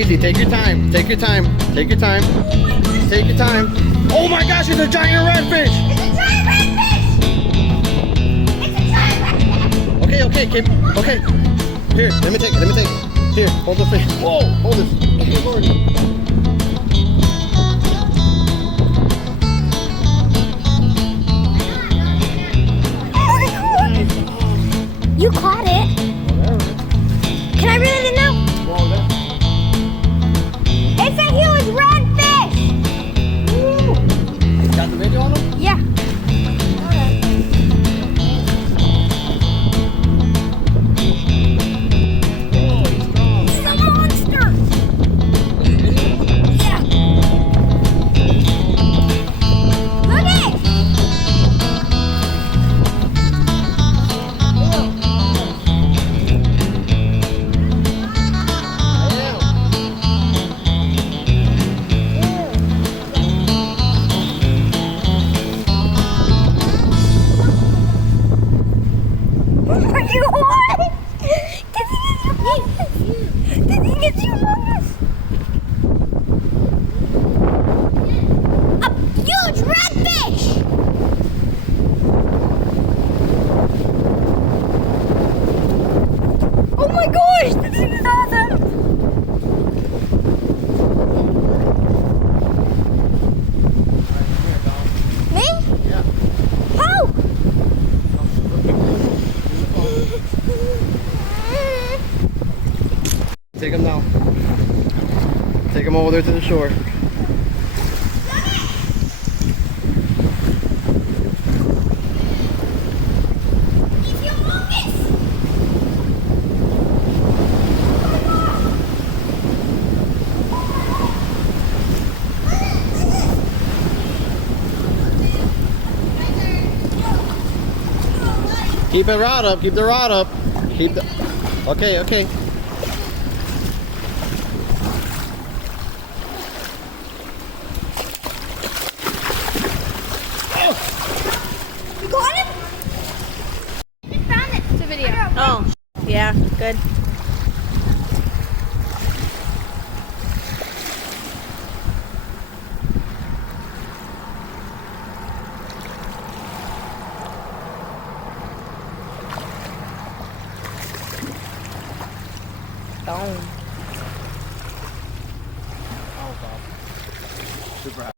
Easy, take your time, take your time, take your time, take your time. Oh my gosh, it's a giant redfish! It's a giant redfish! It's a giant redfish! Okay, okay, okay. Here, let me take it, let me take it. Here, hold the fish. Whoa, hold this. Okay, Lord. You caught it. Can I reel it in now? It's a huge redfish! You got the video on him? Yeah. He's a monster! Yeah. Look at it! Are you what? Did he get you humongous? A huge redfish! Oh my gosh, this thing is awesome! Me? Yeah. How? Take him now. Take him over there to the shore. He's humongous! Keep the rod up, keep the rod up. Keep the... Okay, okay. You got him? I found it. It's a video. Oh, yeah, good. Boom. Super